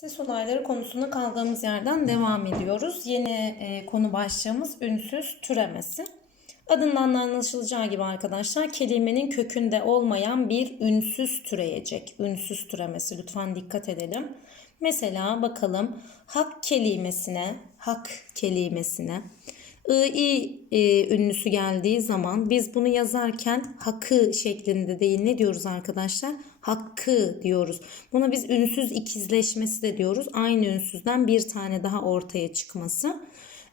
Ses olayları konusunda kaldığımız yerden devam ediyoruz. Yeni e, konu başlığımız ünsüz türemesi. Adından da anlaşılacağı gibi arkadaşlar kelimenin kökünde olmayan bir ünsüz türeyecek. Ünsüz türemesi lütfen dikkat edelim. Mesela bakalım hak kelimesine, hak kelimesine i e, ünlüsü geldiği zaman biz bunu yazarken hakkı şeklinde değil ne diyoruz arkadaşlar? Hakkı diyoruz. Buna biz ünsüz ikizleşmesi de diyoruz. Aynı ünsüzden bir tane daha ortaya çıkması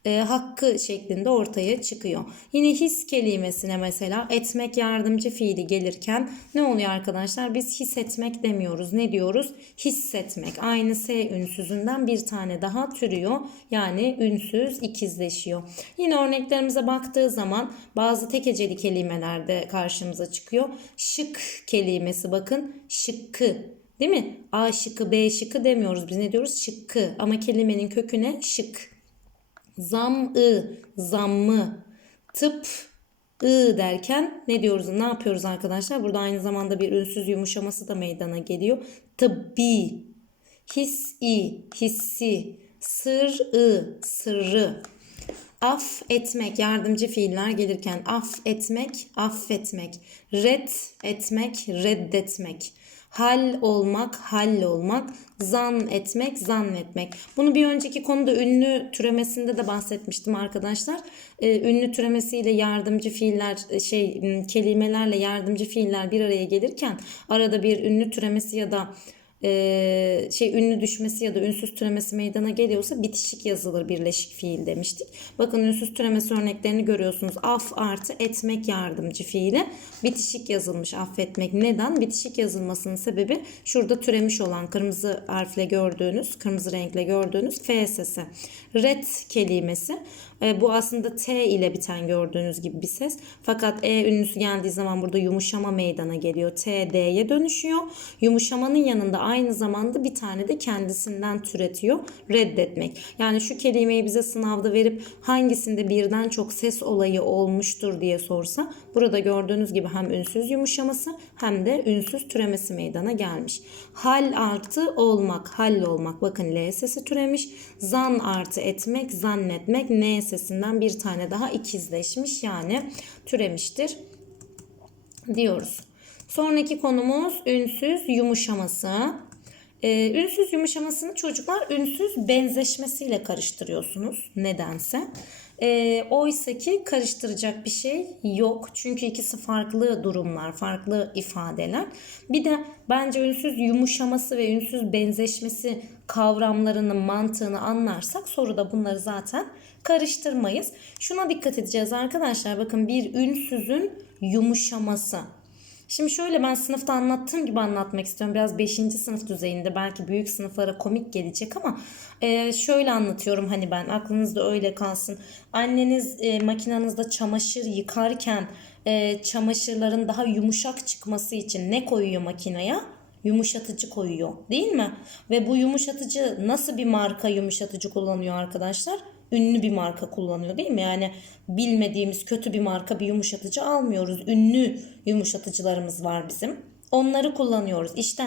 e, hakkı şeklinde ortaya çıkıyor. Yine his kelimesine mesela etmek yardımcı fiili gelirken ne oluyor arkadaşlar? Biz hissetmek demiyoruz. Ne diyoruz? Hissetmek. Aynı S ünsüzünden bir tane daha türüyor. Yani ünsüz ikizleşiyor. Yine örneklerimize baktığı zaman bazı tek heceli kelimeler de karşımıza çıkıyor. Şık kelimesi bakın şıkkı Değil mi? A şıkkı, B şıkkı demiyoruz. Biz ne diyoruz? Şıkkı. Ama kelimenin köküne şık zam-ı, zammı, tıp, ı derken ne diyoruz? Ne yapıyoruz arkadaşlar? Burada aynı zamanda bir ünsüz yumuşaması da meydana geliyor. Tıbbi, his-i, hissi, sır-ı, sırrı. Af etmek, yardımcı fiiller gelirken af etmek, affetmek, red etmek, reddetmek hal olmak, halle olmak, zan etmek, zannetmek. Bunu bir önceki konuda ünlü türemesinde de bahsetmiştim arkadaşlar. Ee, ünlü türemesiyle yardımcı fiiller e, şey kelimelerle yardımcı fiiller bir araya gelirken arada bir ünlü türemesi ya da e, şey ünlü düşmesi ya da ünsüz türemesi meydana geliyorsa bitişik yazılır birleşik fiil demiştik. Bakın ünsüz türemesi örneklerini görüyorsunuz. Af artı etmek yardımcı fiili bitişik yazılmış affetmek. Neden? Bitişik yazılmasının sebebi şurada türemiş olan kırmızı harfle gördüğünüz, kırmızı renkle gördüğünüz F sesi. Ret kelimesi. E, bu aslında T ile biten gördüğünüz gibi bir ses. Fakat E ünlüsü geldiği zaman burada yumuşama meydana geliyor. T, D'ye dönüşüyor. Yumuşamanın yanında aynı zamanda bir tane de kendisinden türetiyor. Reddetmek. Yani şu kelimeyi bize sınavda verip hangisinde birden çok ses olayı olmuştur diye sorsa burada gördüğünüz gibi hem ünsüz yumuşaması hem de ünsüz türemesi meydana gelmiş. Hal artı olmak, hallolmak. Bakın L sesi türemiş. Zan artı etmek, zannetmek, N sesinden bir tane daha ikizleşmiş yani türemiştir diyoruz. Sonraki konumuz ünsüz yumuşaması. Ee, ünsüz yumuşamasını çocuklar ünsüz benzeşmesiyle karıştırıyorsunuz nedense. E, Oysa ki karıştıracak bir şey yok. Çünkü ikisi farklı durumlar, farklı ifadeler. Bir de bence ünsüz yumuşaması ve ünsüz benzeşmesi kavramlarının mantığını anlarsak soruda bunları zaten karıştırmayız. Şuna dikkat edeceğiz arkadaşlar. Bakın bir ünsüzün yumuşaması. Şimdi şöyle ben sınıfta anlattığım gibi anlatmak istiyorum. Biraz 5. sınıf düzeyinde belki büyük sınıflara komik gelecek ama e, şöyle anlatıyorum hani ben aklınızda öyle kalsın. Anneniz e, makinenizde çamaşır yıkarken e, çamaşırların daha yumuşak çıkması için ne koyuyor makineye? Yumuşatıcı koyuyor değil mi? Ve bu yumuşatıcı nasıl bir marka yumuşatıcı kullanıyor arkadaşlar? Ünlü bir marka kullanıyor değil mi? Yani bilmediğimiz kötü bir marka bir yumuşatıcı almıyoruz. Ünlü yumuşatıcılarımız var bizim. Onları kullanıyoruz. İşte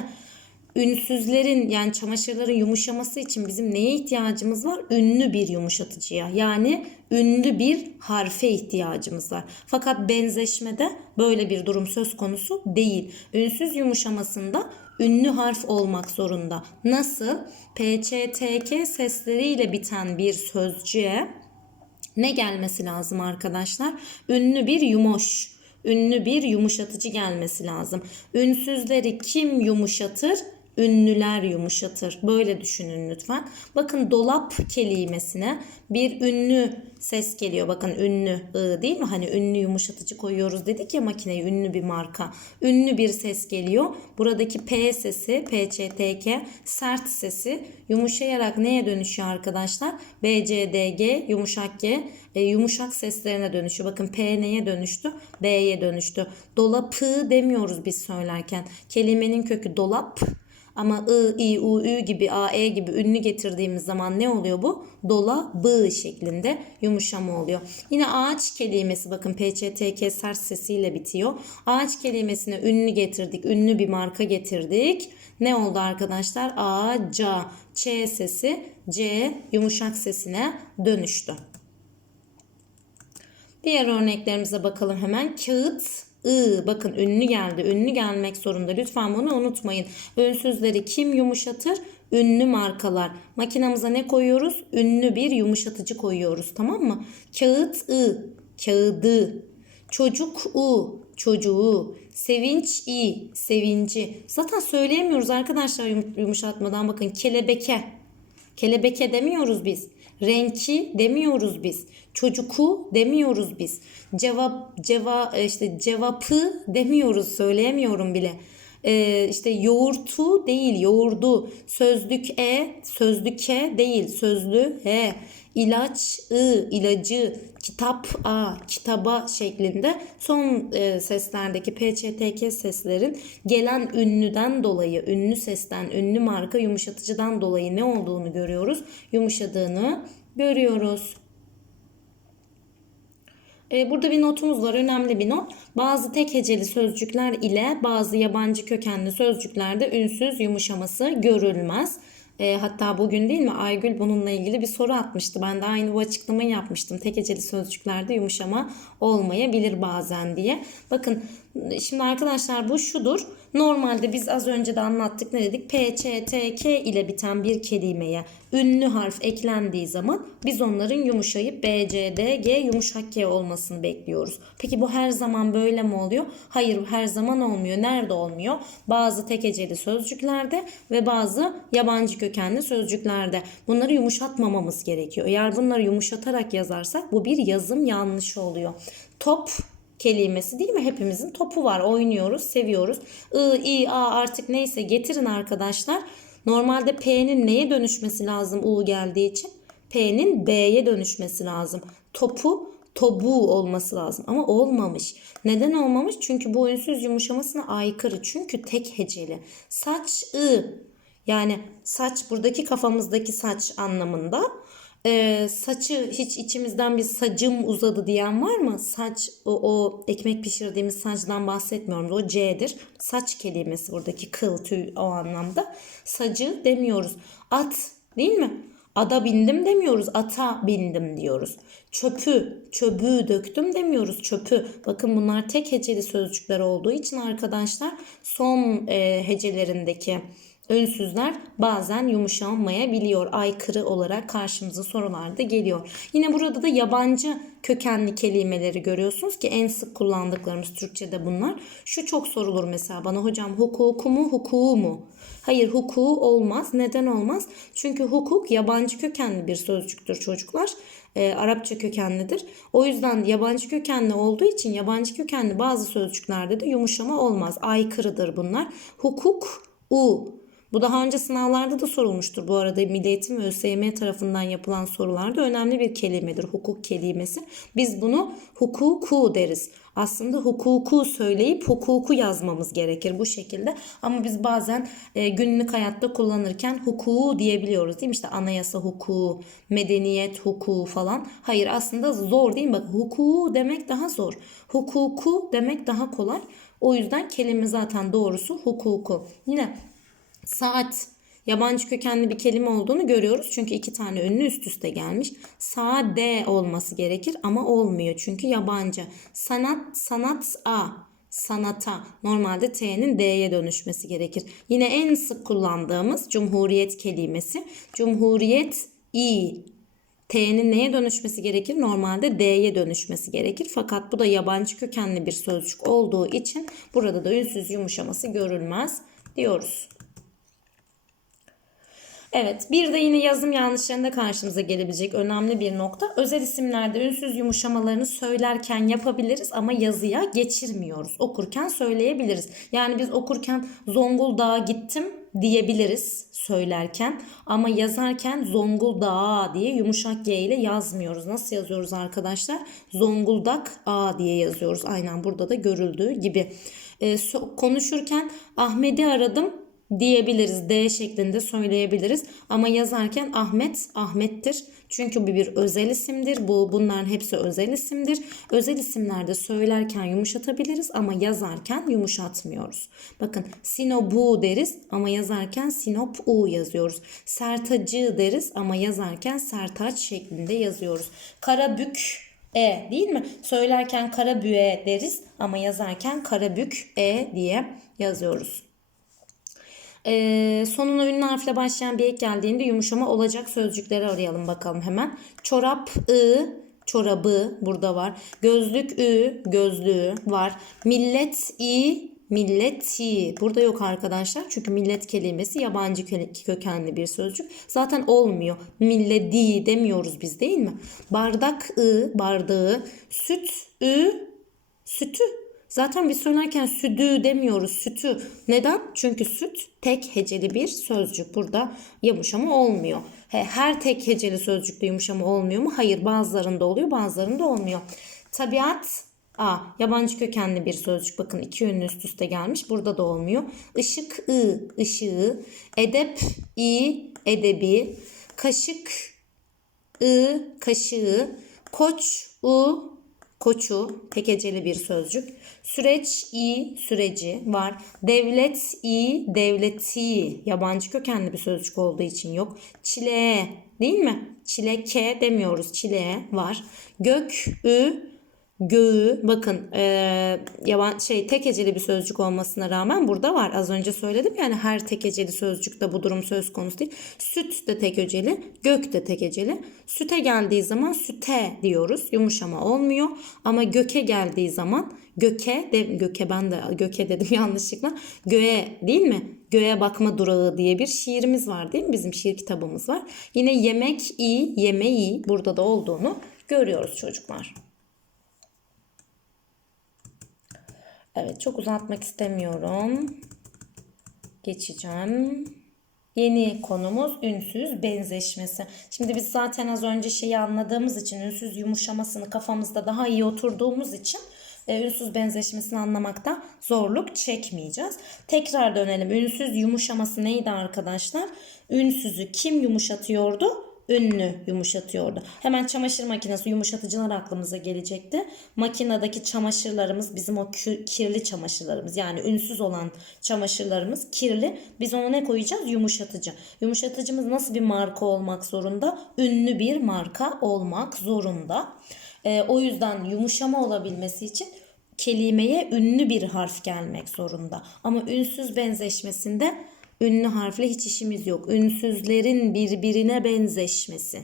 ünsüzlerin yani çamaşırların yumuşaması için bizim neye ihtiyacımız var? Ünlü bir yumuşatıcıya. Yani ünlü bir harfe ihtiyacımız var. Fakat benzeşmede böyle bir durum söz konusu değil. Ünsüz yumuşamasında ünlü harf olmak zorunda. Nasıl? P, Ç, T, K sesleriyle biten bir sözcüğe ne gelmesi lazım arkadaşlar? Ünlü bir yumoş, ünlü bir yumuşatıcı gelmesi lazım. Ünsüzleri kim yumuşatır? Ünlüler yumuşatır. Böyle düşünün lütfen. Bakın dolap kelimesine bir ünlü ses geliyor. Bakın ünlü ı değil mi? Hani ünlü yumuşatıcı koyuyoruz dedik ya makineye ünlü bir marka. Ünlü bir ses geliyor. Buradaki P sesi, P, Ç, T, K sert sesi yumuşayarak neye dönüşüyor arkadaşlar? B, C, D, G yumuşak G e, yumuşak seslerine dönüşüyor. Bakın P neye dönüştü? B'ye dönüştü. Dolapı demiyoruz biz söylerken. Kelimenin kökü dolap Ama I, I, U, Ü gibi, A, E gibi ünlü getirdiğimiz zaman ne oluyor bu? Dola, B şeklinde yumuşama oluyor. Yine ağaç kelimesi bakın PÇTK sert sesiyle bitiyor. Ağaç kelimesine ünlü getirdik. Ünlü bir marka getirdik. Ne oldu arkadaşlar? A, C, Ç sesi C yumuşak sesine dönüştü. Diğer örneklerimize bakalım hemen. Kağıt, ı. Bakın ünlü geldi. Ünlü gelmek zorunda. Lütfen bunu unutmayın. Ünsüzleri kim yumuşatır? Ünlü markalar. Makinamıza ne koyuyoruz? Ünlü bir yumuşatıcı koyuyoruz. Tamam mı? Kağıt, ı. Kağıdı. Çocuk, u. Çocuğu. Sevinç, i. Sevinci. Zaten söyleyemiyoruz arkadaşlar yum- yumuşatmadan. Bakın kelebeke. Kelebeke demiyoruz biz. Renki demiyoruz biz. Çocuku demiyoruz biz. Cevap ceva e, işte cevapı demiyoruz. Söyleyemiyorum bile. Ee, işte yoğurtu değil yoğurdu. Sözlük e sözlüke değil sözlü he. İlaç ı ilacı kitap a kitaba şeklinde son e, seslerdeki PÇTK seslerin gelen ünlüden dolayı ünlü sesten ünlü marka yumuşatıcıdan dolayı ne olduğunu görüyoruz. Yumuşadığını görüyoruz. E, Burada bir notumuz var. Önemli bir not. Bazı tek heceli sözcükler ile bazı yabancı kökenli sözcüklerde ünsüz yumuşaması görülmez. E, hatta bugün değil mi Aygül bununla ilgili bir soru atmıştı. Ben de aynı bu açıklamayı yapmıştım. Tek heceli sözcüklerde yumuşama olmayabilir bazen diye. Bakın şimdi arkadaşlar bu şudur. Normalde biz az önce de anlattık ne dedik? P, Ç, T, K ile biten bir kelimeye ünlü harf eklendiği zaman biz onların yumuşayıp B, C, D, G yumuşak G olmasını bekliyoruz. Peki bu her zaman böyle mi oluyor? Hayır her zaman olmuyor. Nerede olmuyor? Bazı tek heceli sözcüklerde ve bazı yabancı kökenli sözcüklerde. Bunları yumuşatmamamız gerekiyor. Eğer bunları yumuşatarak yazarsak bu bir yazım yanlışı oluyor. Top kelimesi değil mi? Hepimizin topu var. Oynuyoruz, seviyoruz. I, I, A artık neyse getirin arkadaşlar. Normalde P'nin neye dönüşmesi lazım U geldiği için? P'nin B'ye dönüşmesi lazım. Topu tobu olması lazım ama olmamış. Neden olmamış? Çünkü bu ünsüz yumuşamasına aykırı. Çünkü tek heceli. Saç ı yani saç buradaki kafamızdaki saç anlamında. Ee, saçı hiç içimizden bir sacım uzadı diyen var mı? Saç o, o ekmek pişirdiğimiz saçtan bahsetmiyorum. O C'dir. Saç kelimesi buradaki kıl tüy o anlamda. Sacı demiyoruz. At değil mi? Ada bindim demiyoruz. Ata bindim diyoruz. Çöpü, çöbü döktüm demiyoruz. Çöpü. Bakın bunlar tek heceli sözcükler olduğu için arkadaşlar son e, hecelerindeki Önsüzler bazen yumuşamayabiliyor. Aykırı olarak karşımıza sorularda geliyor. Yine burada da yabancı kökenli kelimeleri görüyorsunuz ki en sık kullandıklarımız Türkçe'de bunlar. Şu çok sorulur mesela bana hocam hukuku mu hukuku mu? Hayır hukuku olmaz. Neden olmaz? Çünkü hukuk yabancı kökenli bir sözcüktür çocuklar. E, Arapça kökenlidir. O yüzden yabancı kökenli olduğu için yabancı kökenli bazı sözcüklerde de yumuşama olmaz. Aykırıdır bunlar. Hukuk u bu daha önce sınavlarda da sorulmuştur bu arada Milli Eğitim ve ÖSYM tarafından yapılan sorularda önemli bir kelimedir hukuk kelimesi. Biz bunu hukuku deriz. Aslında hukuku söyleyip hukuku yazmamız gerekir bu şekilde. Ama biz bazen e, günlük hayatta kullanırken hukuku diyebiliyoruz değil mi? İşte anayasa hukuku, medeniyet hukuku falan. Hayır aslında zor değil mi? Bak hukuku demek daha zor. Hukuku demek daha kolay. O yüzden kelime zaten doğrusu hukuku. Yine Saat yabancı kökenli bir kelime olduğunu görüyoruz. Çünkü iki tane ünlü üst üste gelmiş. Sade olması gerekir ama olmuyor. Çünkü yabancı. Sanat, sanat a. Sanata. Normalde T'nin D'ye dönüşmesi gerekir. Yine en sık kullandığımız Cumhuriyet kelimesi. Cumhuriyet i. T'nin neye dönüşmesi gerekir? Normalde D'ye dönüşmesi gerekir. Fakat bu da yabancı kökenli bir sözcük olduğu için burada da ünsüz yumuşaması görülmez diyoruz. Evet, bir de yine yazım yanlışlarında karşımıza gelebilecek önemli bir nokta. Özel isimlerde ünsüz yumuşamalarını söylerken yapabiliriz ama yazıya geçirmiyoruz. Okurken söyleyebiliriz. Yani biz okurken Zonguldak'a gittim diyebiliriz söylerken ama yazarken Zonguldak diye yumuşak G ile yazmıyoruz. Nasıl yazıyoruz arkadaşlar? Zonguldak A diye yazıyoruz. Aynen burada da görüldüğü gibi. Ee, konuşurken Ahmet'i aradım diyebiliriz. D şeklinde söyleyebiliriz. Ama yazarken Ahmet Ahmet'tir. Çünkü bu bir özel isimdir. Bu bunların hepsi özel isimdir. Özel isimlerde söylerken yumuşatabiliriz ama yazarken yumuşatmıyoruz. Bakın Sinobu deriz ama yazarken Sinop U yazıyoruz. Sertacı deriz ama yazarken Sertaç şeklinde yazıyoruz. Karabük e değil mi? Söylerken Karabüğe deriz ama yazarken Karabük E diye yazıyoruz. Ee, sonuna ünlü harfle başlayan bir ek geldiğinde yumuşama olacak sözcükleri arayalım bakalım hemen. Çorap, ı, çorabı burada var. Gözlük, ü, gözlüğü var. Millet, i, milleti. Burada yok arkadaşlar. Çünkü millet kelimesi yabancı kö- kökenli bir sözcük. Zaten olmuyor. Milledi demiyoruz biz değil mi? Bardak, ı, bardağı. Süt, ü, sütü. Zaten biz söylerken südü demiyoruz sütü. Neden? Çünkü süt tek heceli bir sözcük. Burada yumuşama olmuyor. He, her tek heceli sözcükte yumuşama olmuyor mu? Hayır bazılarında oluyor bazılarında olmuyor. Tabiat A. Yabancı kökenli bir sözcük. Bakın iki yönlü üst üste gelmiş. Burada da olmuyor. Işık I. ışığı. Edep I. Edebi. Kaşık I. Kaşığı. Koç U. Koçu tek heceli bir sözcük. Süreç i süreci var. Devlet i devleti yabancı kökenli bir sözcük olduğu için yok. Çile değil mi? Çileke demiyoruz. Çileğe var. Gök ü göğü bakın e, yaban şey tek heceli bir sözcük olmasına rağmen burada var. Az önce söyledim yani her tek heceli sözcükte bu durum söz konusu değil. Süt de tek heceli, gök de tek heceli. Süte geldiği zaman süte diyoruz. Yumuşama olmuyor ama göke geldiği zaman göke de göke ben de göke dedim yanlışlıkla. Göğe değil mi? Göğe bakma durağı diye bir şiirimiz var değil mi? Bizim şiir kitabımız var. Yine yemek iyi, yemeği burada da olduğunu görüyoruz çocuklar. Evet çok uzatmak istemiyorum. Geçeceğim. Yeni konumuz ünsüz benzeşmesi. Şimdi biz zaten az önce şeyi anladığımız için ünsüz yumuşamasını kafamızda daha iyi oturduğumuz için e, ünsüz benzeşmesini anlamakta zorluk çekmeyeceğiz. Tekrar dönelim. Ünsüz yumuşaması neydi arkadaşlar? Ünsüzü kim yumuşatıyordu? Ünlü yumuşatıyordu. Hemen çamaşır makinesi yumuşatıcılar aklımıza gelecekti. Makinedeki çamaşırlarımız bizim o kirli çamaşırlarımız yani ünsüz olan çamaşırlarımız kirli. Biz ona ne koyacağız? Yumuşatıcı. Yumuşatıcımız nasıl bir marka olmak zorunda? Ünlü bir marka olmak zorunda. Ee, o yüzden yumuşama olabilmesi için kelimeye ünlü bir harf gelmek zorunda. Ama ünsüz benzeşmesinde ünlü harfle hiç işimiz yok. Ünsüzlerin birbirine benzeşmesi.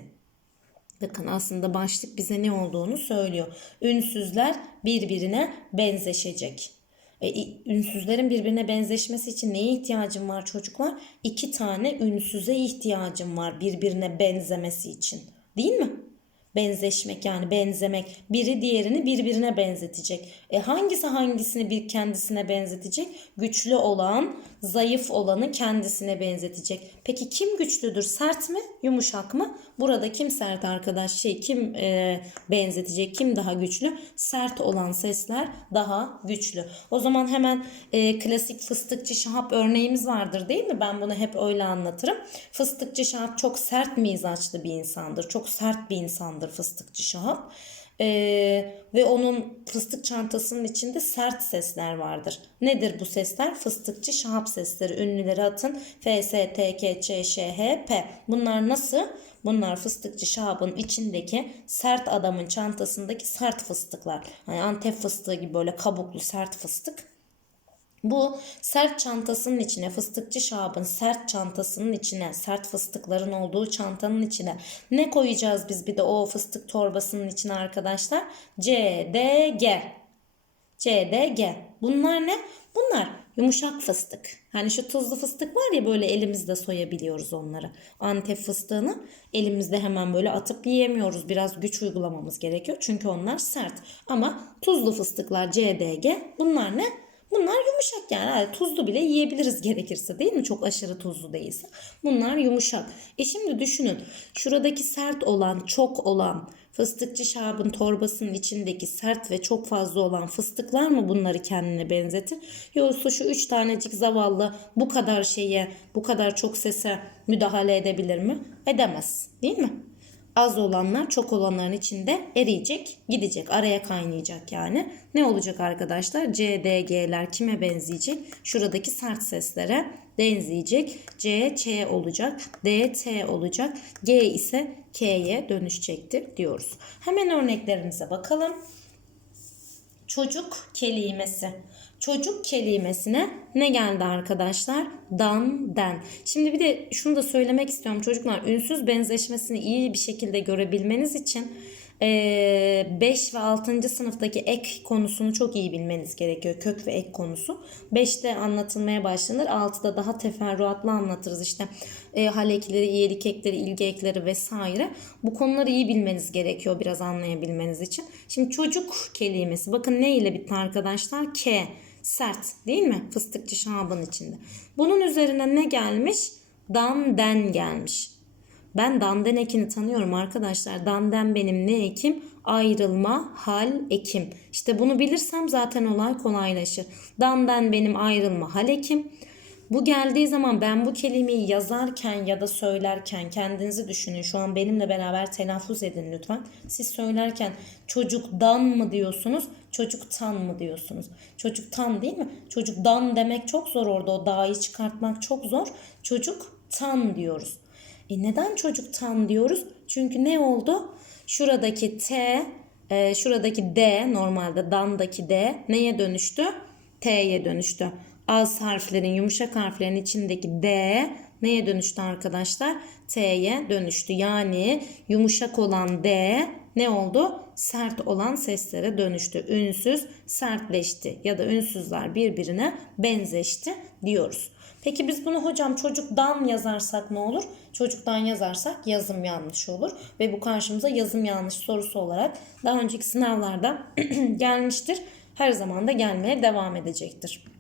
Bakın aslında başlık bize ne olduğunu söylüyor. Ünsüzler birbirine benzeşecek. E, ünsüzlerin birbirine benzeşmesi için neye ihtiyacım var çocuklar? İki tane ünsüze ihtiyacım var birbirine benzemesi için. Değil mi? benzeşmek yani benzemek biri diğerini birbirine benzetecek. E hangisi hangisini bir kendisine benzetecek? Güçlü olan zayıf olanı kendisine benzetecek. Peki kim güçlüdür? Sert mi? Yumuşak mı? Burada kim sert arkadaş? Şey kim e, benzetecek? Kim daha güçlü? Sert olan sesler daha güçlü. O zaman hemen e, klasik fıstıkçı Şahap örneğimiz vardır değil mi? Ben bunu hep öyle anlatırım. Fıstıkçı Şahap çok sert mizaçlı bir insandır. Çok sert bir insandır fıstıkçı Şahap. Ee, ve onun fıstık çantasının içinde sert sesler vardır. Nedir bu sesler? Fıstıkçı şahap sesleri. Ünlüleri atın. F, S, T, K, Ç, Ş, H, P. Bunlar nasıl? Bunlar fıstıkçı şahabın içindeki sert adamın çantasındaki sert fıstıklar. Hani antep fıstığı gibi böyle kabuklu sert fıstık. Bu sert çantasının içine, fıstıkçı şabın sert çantasının içine, sert fıstıkların olduğu çantanın içine ne koyacağız biz bir de o fıstık torbasının içine arkadaşlar? C, D, G. C, D, G. Bunlar ne? Bunlar yumuşak fıstık. Hani şu tuzlu fıstık var ya böyle elimizde soyabiliyoruz onları. Antep fıstığını elimizde hemen böyle atıp yiyemiyoruz. Biraz güç uygulamamız gerekiyor. Çünkü onlar sert. Ama tuzlu fıstıklar C, D, G bunlar ne? Bunlar yumuşak yani Yani tuzlu bile yiyebiliriz gerekirse değil mi? Çok aşırı tuzlu değilse. Bunlar yumuşak. E şimdi düşünün şuradaki sert olan, çok olan fıstıkçı şabın torbasının içindeki sert ve çok fazla olan fıstıklar mı bunları kendine benzetir? Yoksa şu üç tanecik zavallı bu kadar şeye, bu kadar çok sese müdahale edebilir mi? Edemez değil mi? Az olanlar çok olanların içinde eriyecek, gidecek, araya kaynayacak yani. Ne olacak arkadaşlar? C, D, G'ler kime benzeyecek? Şuradaki sert seslere benzeyecek. C, Ç olacak. D, T olacak. G ise K'ye dönüşecektir diyoruz. Hemen örneklerimize bakalım. Çocuk kelimesi. Çocuk kelimesine ne geldi arkadaşlar? Dan, den. Şimdi bir de şunu da söylemek istiyorum çocuklar. Ünsüz benzeşmesini iyi bir şekilde görebilmeniz için 5 ve 6. sınıftaki ek konusunu çok iyi bilmeniz gerekiyor. Kök ve ek konusu. 5'te anlatılmaya başlanır. 6'da daha teferruatlı anlatırız. İşte e, hal ekleri, iyilik ekleri, ilgi ekleri vesaire. Bu konuları iyi bilmeniz gerekiyor biraz anlayabilmeniz için. Şimdi çocuk kelimesi. Bakın ne ile bitti arkadaşlar? K. Sert değil mi? Fıstıkçı şabın içinde. Bunun üzerine ne gelmiş? Dan den gelmiş. Ben Danden ekini tanıyorum arkadaşlar. Danden benim ne ekim? Ayrılma, hal, ekim. İşte bunu bilirsem zaten olay kolaylaşır. Danden benim ayrılma, hal, ekim. Bu geldiği zaman ben bu kelimeyi yazarken ya da söylerken kendinizi düşünün. Şu an benimle beraber telaffuz edin lütfen. Siz söylerken çocuktan mı diyorsunuz, çocuktan mı diyorsunuz? Çocuktan değil mi? Çocuktan demek çok zor orada. O dağı çıkartmak çok zor. Çocuktan diyoruz. E neden çocuktan diyoruz? Çünkü ne oldu? Şuradaki T, e, şuradaki D normalde dandaki D neye dönüştü? T'ye dönüştü. Az harflerin, yumuşak harflerin içindeki D neye dönüştü arkadaşlar? T'ye dönüştü. Yani yumuşak olan D ne oldu? Sert olan seslere dönüştü. Ünsüz sertleşti ya da ünsüzler birbirine benzeşti diyoruz. Peki biz bunu hocam çocuktan yazarsak ne olur? Çocuktan yazarsak yazım yanlış olur. Ve bu karşımıza yazım yanlış sorusu olarak daha önceki sınavlarda gelmiştir. Her zaman da gelmeye devam edecektir.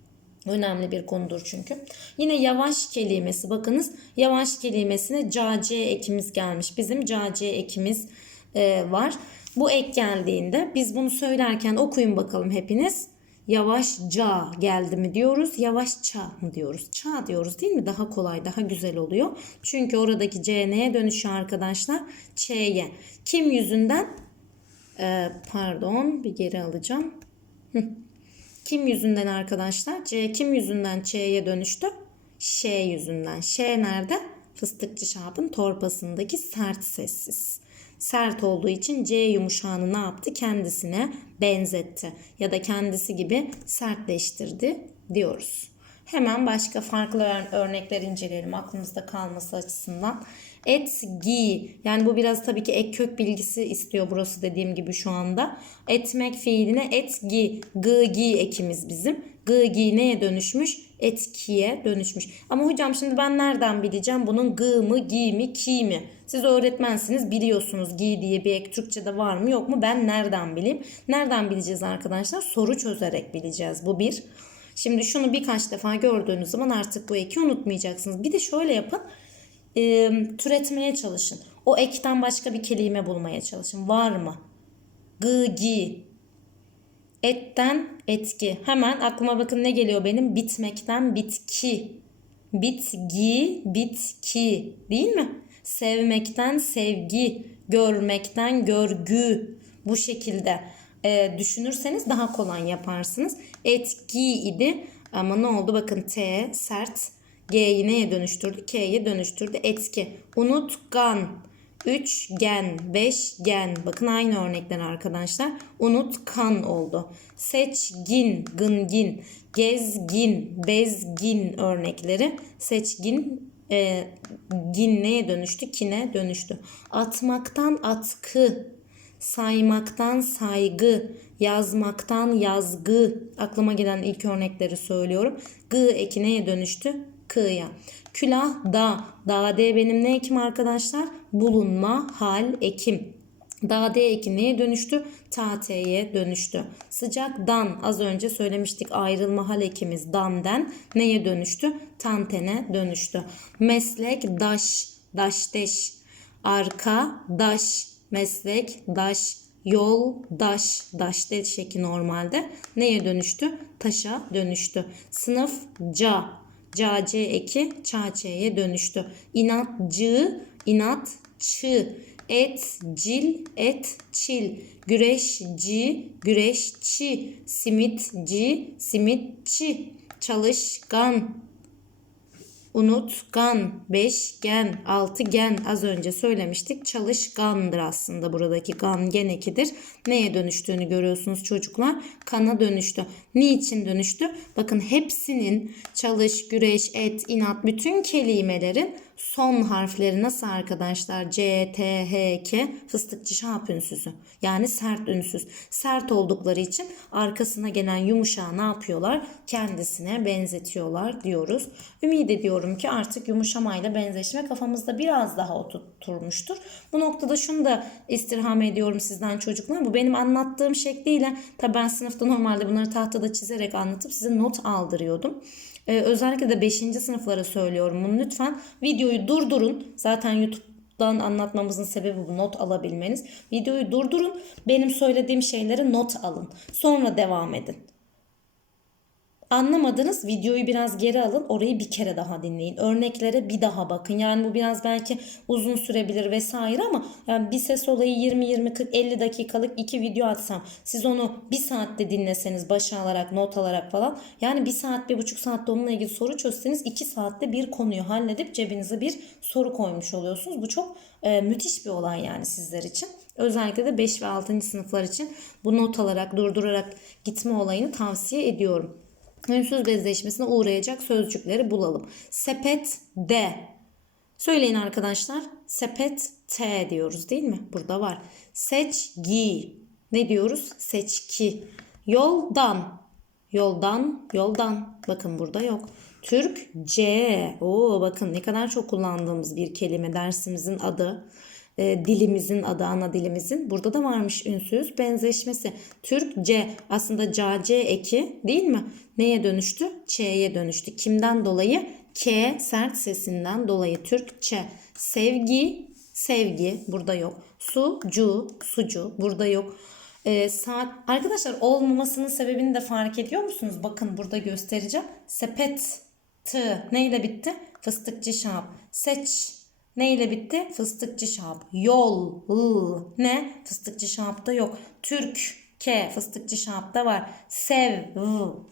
Önemli bir konudur çünkü. Yine yavaş kelimesi bakınız. Yavaş kelimesine cac ekimiz gelmiş. Bizim cac ekimiz e, var. Bu ek geldiğinde biz bunu söylerken okuyun bakalım hepiniz yavaşça geldi mi diyoruz, yavaşça mı diyoruz? Ça diyoruz değil mi? Daha kolay, daha güzel oluyor. Çünkü oradaki C neye dönüşüyor arkadaşlar? Ç'ye. Kim yüzünden? Ee, pardon, bir geri alacağım. Kim yüzünden arkadaşlar? C kim yüzünden Ç'ye dönüştü? Ş yüzünden. Ş nerede? Fıstıkçı şapın torpasındaki sert sessiz sert olduğu için C yumuşağını ne yaptı? Kendisine benzetti ya da kendisi gibi sertleştirdi diyoruz. Hemen başka farklı örnekler inceleyelim aklımızda kalması açısından. Et, gi yani bu biraz tabii ki ek kök bilgisi istiyor burası dediğim gibi şu anda. Etmek fiiline et, gi, gı, gi ekimiz bizim. Gı, gi neye dönüşmüş? Etkiye dönüşmüş. Ama hocam şimdi ben nereden bileceğim bunun gı mı, gi mi, ki mi? Siz öğretmensiniz biliyorsunuz gi diye bir ek Türkçe'de var mı yok mu ben nereden bileyim? Nereden bileceğiz arkadaşlar? Soru çözerek bileceğiz bu bir. Şimdi şunu birkaç defa gördüğünüz zaman artık bu eki unutmayacaksınız. Bir de şöyle yapın. E, türetmeye çalışın. O ekten başka bir kelime bulmaya çalışın. Var mı? Gı, gi. Etten etki. Hemen aklıma bakın ne geliyor benim? Bitmekten bitki. Bitgi, bitki. Değil mi? Sevmekten sevgi. Görmekten görgü. Bu şekilde e, düşünürseniz daha kolay yaparsınız. Etki idi ama ne oldu? Bakın T sert. G'yi neye dönüştürdü? K'ye dönüştürdü. Etki. Unutkan. Üçgen, beşgen. Bakın aynı örnekler arkadaşlar. Unutkan oldu. Seçgin, gıngin, gezgin, bezgin örnekleri. Seçgin, e, gin neye dönüştü? Kine dönüştü. Atmaktan atkı, saymaktan saygı, yazmaktan yazgı. Aklıma gelen ilk örnekleri söylüyorum. Gı eki neye dönüştü? Kı'ya. Külah da. Da de benim ne ekim arkadaşlar? Bulunma, hal, ekim. Dade eki neye dönüştü? Tate'ye dönüştü. Sıcak dan az önce söylemiştik ayrılma hal ekimiz damden neye dönüştü? Tantene dönüştü. Meslek daş, daşteş. Arka daş, meslek daş. Yol daş, daş deş eki normalde neye dönüştü? Taşa dönüştü. Sınıf ca, cac eki çaçeye dönüştü. İnatçı, inat çı. Et, cil, et, çil. Güreşci, güreşçi. Simitci, simitçi. Çalışkan, unutkan, beşgen, altıgen az önce söylemiştik. Çalışkandır aslında buradaki gan gen ekidir. Neye dönüştüğünü görüyorsunuz çocuklar. Kana dönüştü. Niçin dönüştü? Bakın hepsinin çalış, güreş, et, inat bütün kelimelerin son harfleri nasıl arkadaşlar? C, T, H, K fıstıkçı şap ünsüzü. Yani sert ünsüz. Sert oldukları için arkasına gelen yumuşağı ne yapıyorlar? Kendisine benzetiyorlar diyoruz. Ümit ediyorum ki artık yumuşamayla benzeşme kafamızda biraz daha oturtmuştur. Bu noktada şunu da istirham ediyorum sizden çocuklar. Bu benim anlattığım şekliyle tabi ben sınıfta normalde bunları tahtada çizerek anlatıp size not aldırıyordum. Ee, özellikle de 5. sınıflara söylüyorum bunu. Lütfen videoyu durdurun. Zaten YouTube'dan anlatmamızın sebebi bu not alabilmeniz. Videoyu durdurun. Benim söylediğim şeyleri not alın. Sonra devam edin. Anlamadınız videoyu biraz geri alın orayı bir kere daha dinleyin. Örneklere bir daha bakın. Yani bu biraz belki uzun sürebilir vesaire ama yani bir ses olayı 20 20 40 50 dakikalık iki video atsam siz onu bir saatte dinleseniz başa alarak not alarak falan yani bir saat bir buçuk saatte onunla ilgili soru çözseniz iki saatte bir konuyu halledip cebinize bir soru koymuş oluyorsunuz. Bu çok e, müthiş bir olay yani sizler için. Özellikle de 5 ve 6. sınıflar için bu not alarak durdurarak gitme olayını tavsiye ediyorum ünsüz benzeşmesine uğrayacak sözcükleri bulalım. Sepet de. Söyleyin arkadaşlar. Sepet t diyoruz değil mi? Burada var. Seçgi. Ne diyoruz? Seçki. Yoldan. Yoldan, yoldan. Bakın burada yok. Türkçe. Oo bakın ne kadar çok kullandığımız bir kelime dersimizin adı e, dilimizin adı ana dilimizin. Burada da varmış ünsüz benzeşmesi. Türkçe aslında cace eki değil mi? Neye dönüştü? Ç'ye dönüştü. Kimden dolayı? K sert sesinden dolayı Türkçe. Sevgi, sevgi burada yok. Sucu, sucu burada yok. E, saat arkadaşlar olmamasının sebebini de fark ediyor musunuz? Bakın burada göstereceğim. Sepet t neyle bitti? Fıstıkçı şap. Seç ne ile bitti? Fıstıkçı şap. Yol. L. Ne? Fıstıkçı şapta yok. Türk. K. Fıstıkçı şapta var. Sev.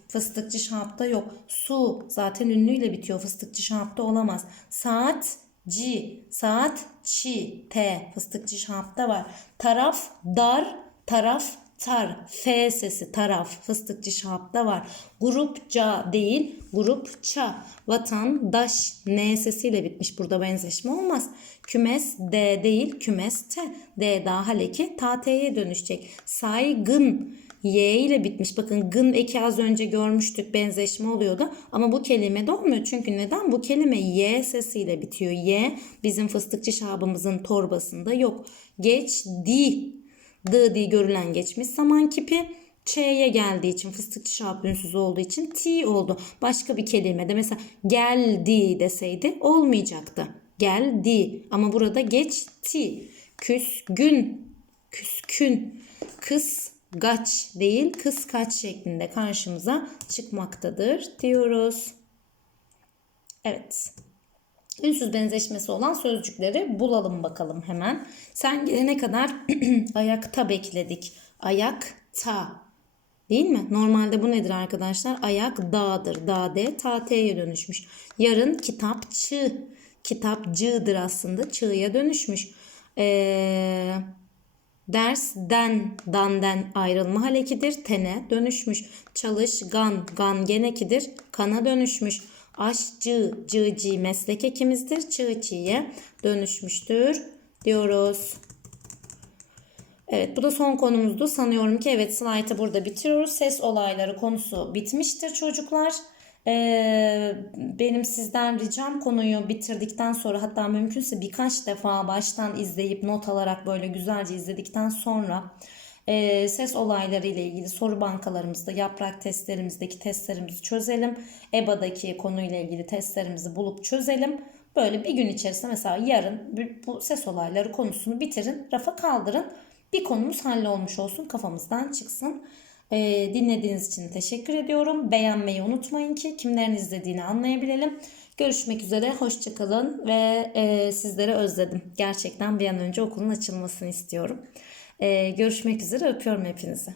Fıstıkçı şapta yok. Su. Zaten ünlüyle bitiyor. Fıstıkçı şapta olamaz. Saat. C. Saat. Çi. T. Fıstıkçı şapta var. Taraf. Dar. Taraf tar, f sesi taraf, fıstıkçı şapta var. Grupça değil, grupça. Vatandaş, n sesiyle bitmiş. Burada benzeşme olmaz. Kümes d değil, kümes t. D daha haleki ta t'ye dönüşecek. Saygın, y ile bitmiş. Bakın gın eki az önce görmüştük benzeşme oluyordu. Ama bu kelime de olmuyor. Çünkü neden? Bu kelime y sesiyle bitiyor. Y bizim fıstıkçı şabımızın torbasında yok. Geç di D diye görülen geçmiş zaman kipi. Ç'ye geldiği için fıstıkçı şap ünsüz olduğu için T oldu. Başka bir kelime de mesela geldi deseydi olmayacaktı. Geldi ama burada geçti. Küsgün, küskün, kısgaç değil kıskaç şeklinde karşımıza çıkmaktadır diyoruz. Evet. Ünsüz benzeşmesi olan sözcükleri bulalım bakalım hemen. Sen gelene kadar ayakta bekledik. Ayakta. Değil mi? Normalde bu nedir arkadaşlar? Ayak dağdır. Dağ de ta t'ye dönüşmüş. Yarın kitapçı. Kitapcıdır aslında. Çığ'ya dönüşmüş. Ee, den danden ayrılma halekidir. Tene dönüşmüş. Çalışgan, gan genekidir. Kana dönüşmüş aşçı, cıcı meslek ekimizdir. Çığçiye dönüşmüştür diyoruz. Evet bu da son konumuzdu. Sanıyorum ki evet slaytı burada bitiriyoruz. Ses olayları konusu bitmiştir çocuklar. Ee, benim sizden ricam konuyu bitirdikten sonra hatta mümkünse birkaç defa baştan izleyip not alarak böyle güzelce izledikten sonra e, ses olayları ile ilgili soru bankalarımızda yaprak testlerimizdeki testlerimizi çözelim. EBA'daki konuyla ilgili testlerimizi bulup çözelim. Böyle bir gün içerisinde mesela yarın bu- ses olayları konusunu bitirin, rafa kaldırın. Bir konumuz hallolmuş olsun, kafamızdan çıksın. Ee, dinlediğiniz için teşekkür ediyorum. Beğenmeyi unutmayın ki kimlerin izlediğini anlayabilelim. Görüşmek üzere, hoşçakalın ve e, sizleri özledim. Gerçekten bir an önce okulun açılmasını istiyorum. Ee, görüşmek üzere, öpüyorum hepinizi.